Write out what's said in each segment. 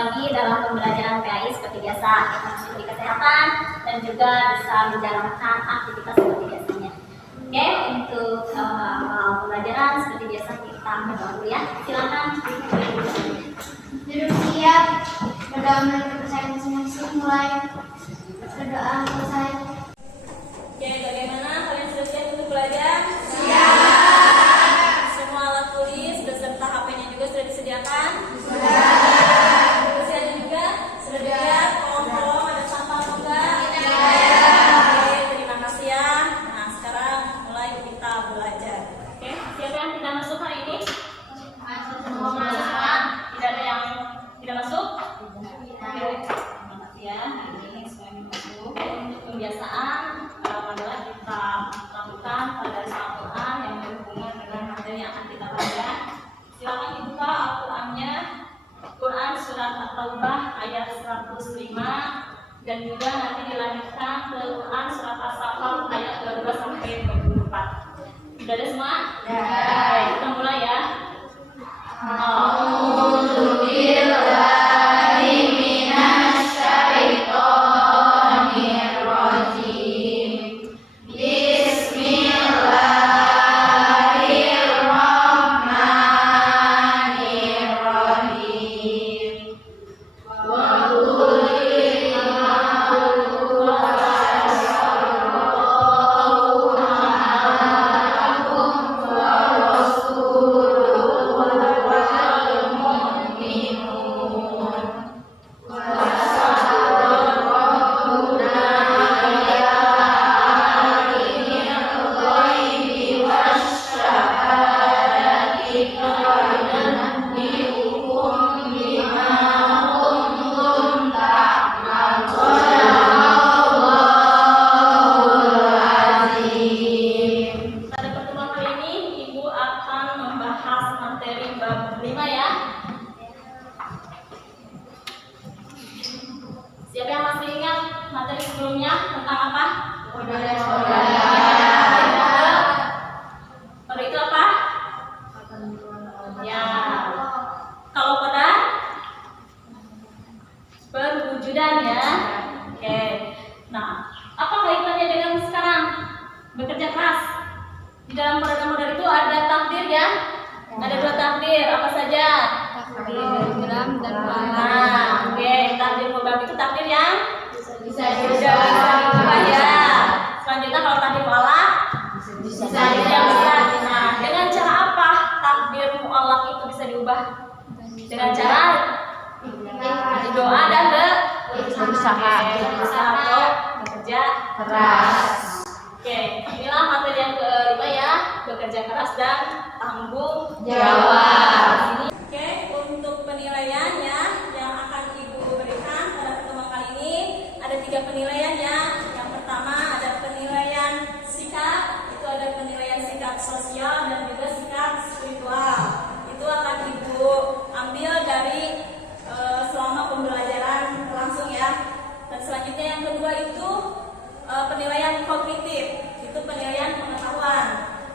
lagi dalam pembelajaran PAI seperti biasa. Kita masih di kesehatan dan juga bisa menjalankan aktivitas seperti biasanya. Oke, untuk pembelajaran seperti biasa kita berdoa dulu ya. Silakan. Duduk siap, berdoa menurut kepercayaan masing-masing. Mulai berdoa selesai. Oke, bagaimana kalian sudah siap untuk belajar? Siap. Semua alat tulis beserta HP-nya juga sudah disediakan? Sudah. Kebersihannya juga sudah dilihat? Kolom-kolom ada sampah atau enggak? Tidak. Oke, terima kasih ya. Nah, sekarang mulai kita belajar. Oke, siapa yang tidak masuk hari ini? Semua mahasiswa? Tidak ada yang tidak masuk? Oke, terima kasih ya. Hari ini semuanya masuk. Untuk pembiasaan adalah kita lakukan pada Al-Quran yang berhubungan dengan materi yang akan kita belajar. Silakan dibuka Al-Qurannya, Quran surat At-Taubah ayat 105 dan juga nanti dilanjutkan ke Quran surat As-Saffat ayat 22 sampai 24. Sudah ada semua? Ya. Baik, kita mulai ya. Siapa yang masih ingat materi sebelumnya tentang apa? Pada itu apa? Ya. Kalau pada perwujudan ya. Oke. Nah, apa kaitannya dengan sekarang? Bekerja keras. Di dalam modal itu ada takdir ya. Ada 2 takdir. Apa saja? Program dan Nah, oke, takdir program itu takdir yang bisa diubah ya. Selanjutnya kalau takdir mu'allaq bisa diubah. Nah, dengan cara apa takdir mu'allaq itu bisa diubah? Dengan cara doa dan berusaha atau bekerja keras. Oke, inilah materi yang kelima ya, bekerja keras dan tanggung jawab. Oke, untuk penilaiannya yang akan Ibu berikan pada pertemuan kali ini ada 3 penilaian ya. Yang pertama ada penilaian sikap, itu ada penilaian sikap sosial dan juga sikap spiritual. Itu akan Ibu ambil dari selama pembelajaran langsung ya. Dan selanjutnya yang kedua itu penilaian kognitif, itu penilaian pengetahuan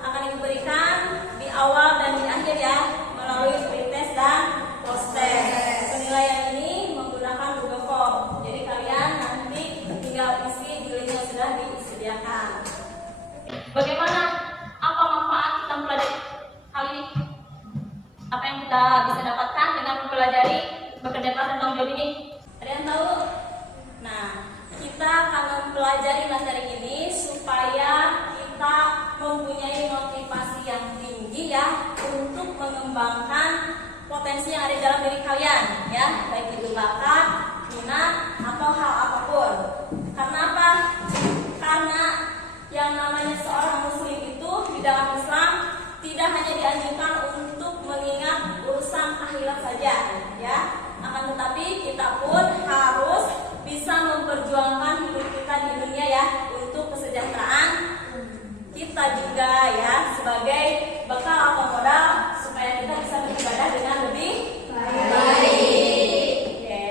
akan Ibu berikan di awal dan di akhir ya, melalui pretest dan post-test. Penilaian ini menggunakan Google Form, jadi kalian nanti tinggal isi di link yang sudah disediakan. Bagaimana? Apa manfaat kita mempelajari hal ini? Apa yang kita bisa dapatkan dengan mempelajari bekerja keras dan tanggung jawab ini? Ada yang tahu? Nah, kita akan mempelajari materi ini supaya kita mempunyai motivasi yang tinggi ya untuk mengembangkan potensi yang ada dalam diri kalian ya, baik itu bakat, minat atau hal apapun. Karena apa? Karena yang namanya seorang muslim itu di dalam Islam tidak hanya dianjurkan untuk mengingat urusan akhirat saja ya, akan tetapi kita pun harus bisa memperjuangkan hidup kita di dunia ya, untuk kesejahteraan kita juga ya, sebagai bekal atau modal supaya kita bisa beribadah dengan lebih baik. Oke.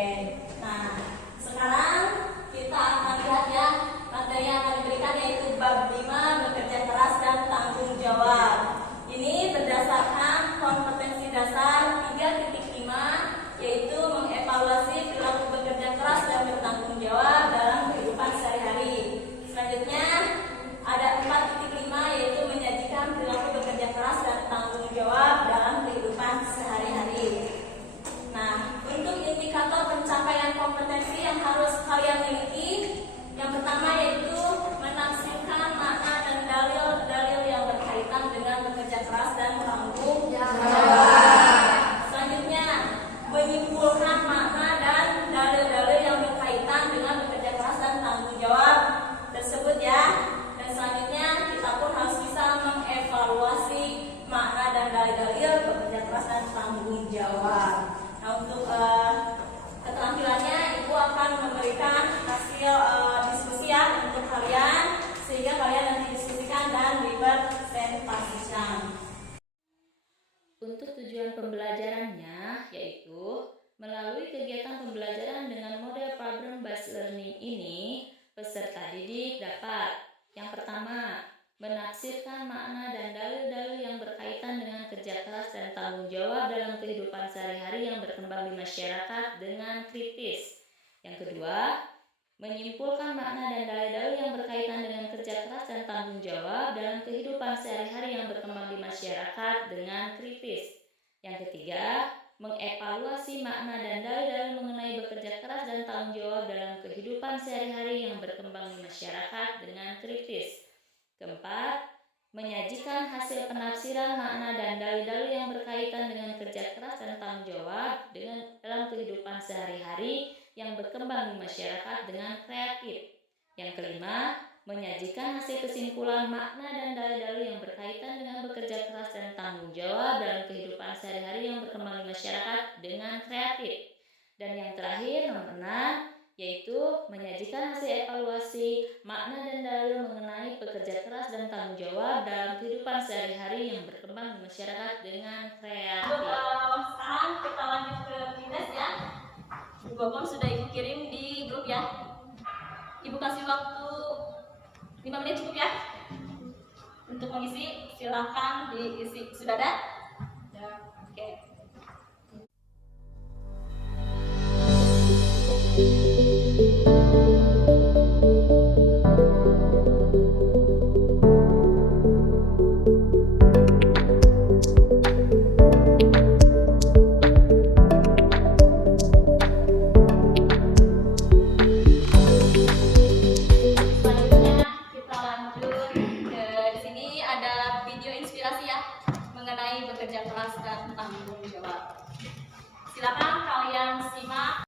Nah, sekarang kita akan lihat ya materi yang akan diberikan, yaitu bab 5 bekerja keras dan tanggung jawab. Ini berdasarkan kompetensi dasar 3.5, yaitu mengevaluasi kegiatan pembelajaran dengan model problem-based learning ini, peserta didik dapat yang pertama, menafsirkan makna dan dalil-dalil yang berkaitan dengan kerja keras dan tanggung jawab dalam kehidupan sehari-hari yang berkembang di masyarakat dengan kritis. Yang kedua, menyimpulkan makna dan dalil-dalil yang berkaitan dengan kerja keras dan tanggung jawab dalam kehidupan sehari-hari yang berkembang di masyarakat dengan kritis. Yang ketiga, mengevaluasi makna dan dalil-dalil mengenai bekerja keras dan tanggung jawab dalam kehidupan sehari-hari yang berkembang di masyarakat dengan kritis. Keempat, menyajikan hasil penafsiran makna dan dalil-dalil yang berkaitan dengan kerja keras dan tanggung jawab dalam kehidupan sehari-hari yang berkembang di masyarakat dengan kreatif. Yang kelima, menyajikan hasil kesimpulan makna dan dalil-dalil yang berkaitan dengan bekerja keras dan tanggung jawab dalam kehidupan sehari-hari yang berkembang di masyarakat dengan kreatif. Dan yang terakhir, nomor 6, yaitu menyajikan hasil evaluasi makna dan dalil mengenai pekerja keras dan tanggung jawab dalam kehidupan sehari-hari yang berkembang di masyarakat dengan kreatif. Sekarang kita lanjut ke tugas ya. Ibu sudah Ibu kirim di grup ya. Ibu kasih waktu 5 menit cukup ya. Untuk mengisi silahkan diisi. Sudah ada? Ya. Oke. Bekerja keras dan tanggung jawab. Silakan kalian simak.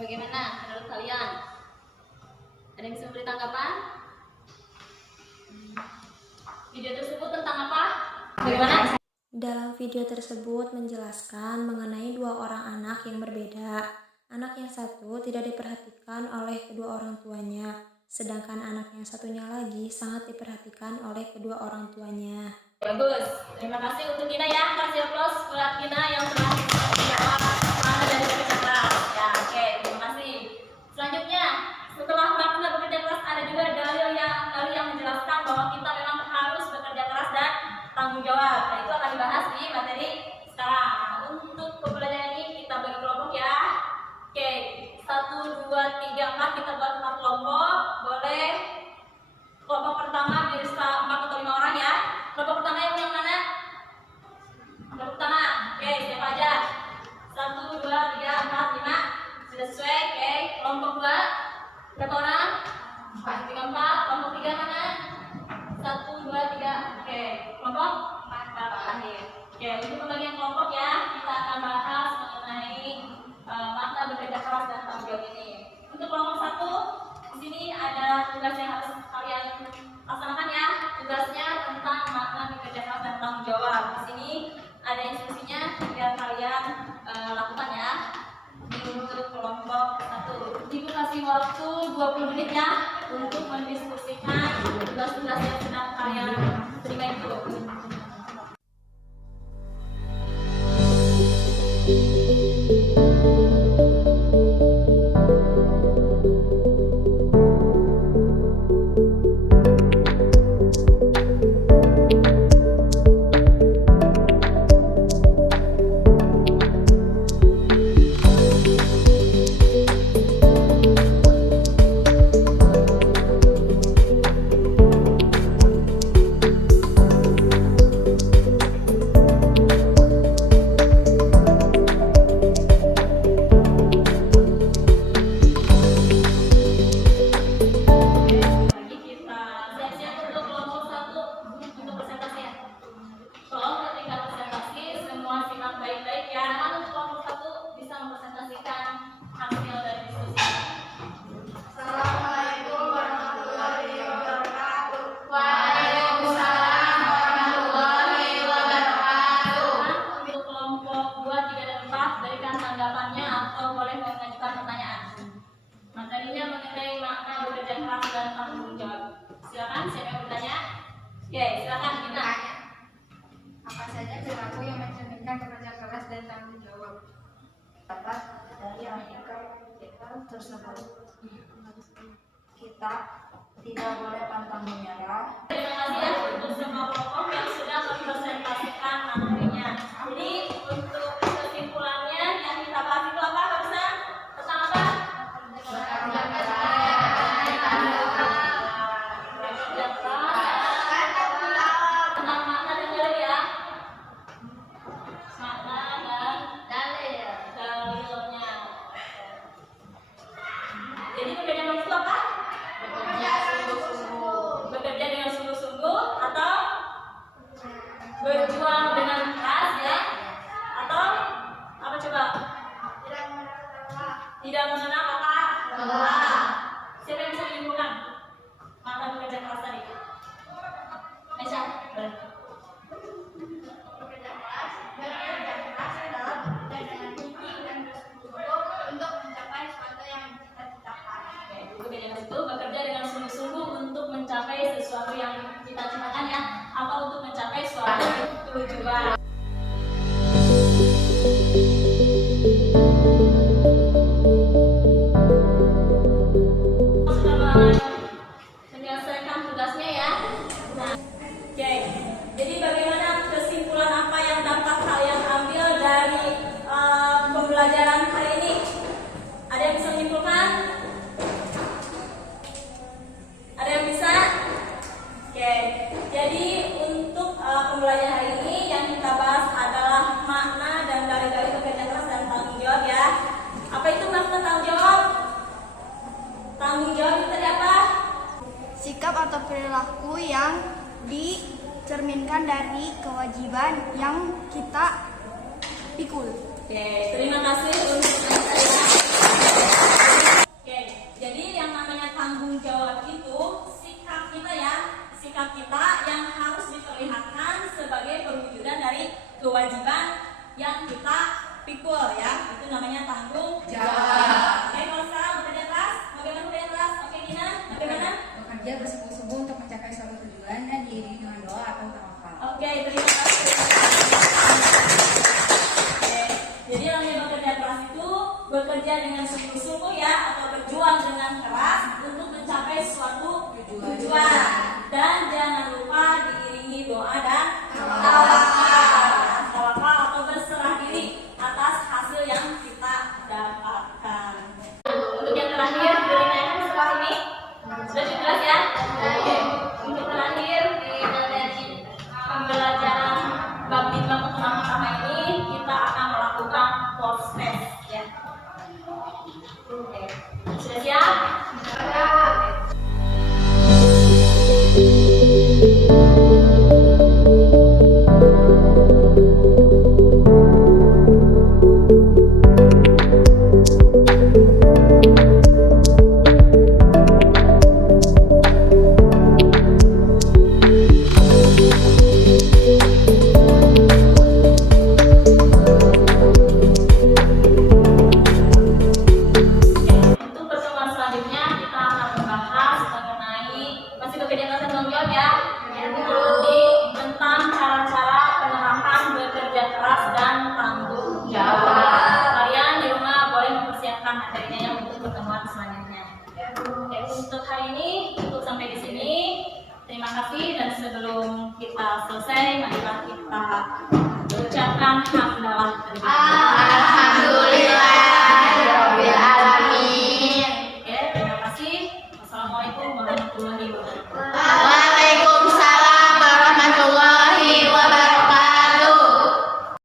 Bagaimana menurut kalian? Ada yang bisa memberi tanggapan? Video tersebut tentang apa? Bagaimana? Dalam video tersebut menjelaskan mengenai dua orang anak yang berbeda. Anak yang satu tidak diperhatikan oleh kedua orang tuanya, sedangkan anak yang satunya lagi sangat diperhatikan oleh kedua orang tuanya. Bagus. Terima kasih untuk Gina ya. Kasih aplaus buat Gina yang telah menjawab mana dari bekerja keras. Ya, oke. Terima kasih. Selanjutnya, setelah makna bekerja keras ada juga dalil yang menjelaskan bahwa kita memang harus bekerja keras dan tanggung jawab. Nah, itu akan dibahas di materi sekarang. Nah, untuk pembelajaran ini kita bagi kelompok ya. Oke, 1, 2, 3, 4 kita buat 4 kelompok. Boleh kelompok pertama bisa 4 atau 5 orang ya. Kelompok pertama yang mana? Kelompok pertama. Oke, siapa aja? 1, 2, 3, 4, 5. Sudah sesuai. Oke, kelompok 2 berapa orang? 4, 3, 4. Kelompok 3 mana? 1, 2, 3. Oke, kelompok 4 akhir. Oke, untuk pembagian kelompok ya, kita akan bahas mengenai makna bekerja keras dan tanggung jawab ini. Untuk kelompok 1, di sini ada tugas yang harus kalian laksanakan ya. Tugasnya tentang makna bekerja keras dan tanggung jawab. Di sini ada instruksinya biar kalian lakukan ya. Untuk kelompok 1, Ibu kasih waktu 20 menit ya untuk mendiskusikan tugas-tugas yang sedang kalian terima itu. Kita tidak boleh pantang menyerah. Terima kasih ya untuk semua kelompok yang sudah mempresentasikan materinya. Jadi untuk kesimpulannya yang kita bahas itu apa barusan? Tentang apa? Tentang makna dan dalil ya. Makna dan dalilnya. Jadi bekerja keras itu apa? Bekerja dengan sungguh-sungguh atau berjuang dengan keras ya, atau apa coba? Tidak mengenal kata lelah. Siapa yang bisa menyimpulkan makna bekerja keras tadi? Aisyah. Bekerja keras adalah bekerja dengan gigih dan bersungguh-sungguh untuk mencapai sesuatu yang dicita-citakan. Bekerja dengan sungguh-sungguh untuk mencapai sesuatu yang kita citakan ya, atau untuk mencapai suatu tujuan. Sudah menyelesaikan tugasnya ya. Nah, oke. Jadi bagaimana kesimpulan apa yang dapat kalian ambil dari pembelajaran hari ini? Ada yang bisa menyimpulkan? Ada yang bisa? Oke, jadi untuk pembelajaran hari ini yang kita bahas adalah makna dan dalil-dalil bekerja keras dan tanggung jawab ya. Apa itu makna tanggung jawab? Tanggung jawab itu tadi apa? Sikap atau perilaku yang dicerminkan dari kewajiban yang kita pikul. Oke, terima kasih untuk saya. Oke, jadi yang namanya tanggung jawab itu sikap kita ya, sikap kita yang harus diperlihatkan sebagai perwujudan dari kewajiban yang kita pikul ya, itu namanya tanggung jawab. Oke, kalau sekarang bekerja keras, bagaimana bekerja keras? Oke, Gina, bagaimana? Bekerja bersungguh-sungguh untuk mencapai suatu tujuan dan diiringi dengan doa atau tawakal. Oke, bekerja dengan sungguh-sungguh ya, atau berjuang dengan keras untuk mencapai suatu tujuan. Dan jangan lupa diiringi doa dan tawakal atau berserah diri atas hasil yang kita dapatkan. Untuk yang terakhir, ditanyakan setelah ini sudah jelas ya. Untuk terakhir dari pembelajaran bab 5 pertama ini kita akan melakukan post test ya. Oke. Sudah siap? Untuk pertemuan selanjutnya kita akan membahas mengenai masih kegiatan tanggung jawab ya. Jadi tentang cara-cara penerapan bekerja keras dan tanggung jawab. Kalian di rumah boleh mempersiapkan materinya ya untuk pertemuan selanjutnya. Oke, untuk hari ini cukup sampai di sini. Terima kasih, dan sebelum kita selesai, marilah kita ucapkan hamdalah terlebih dahulu.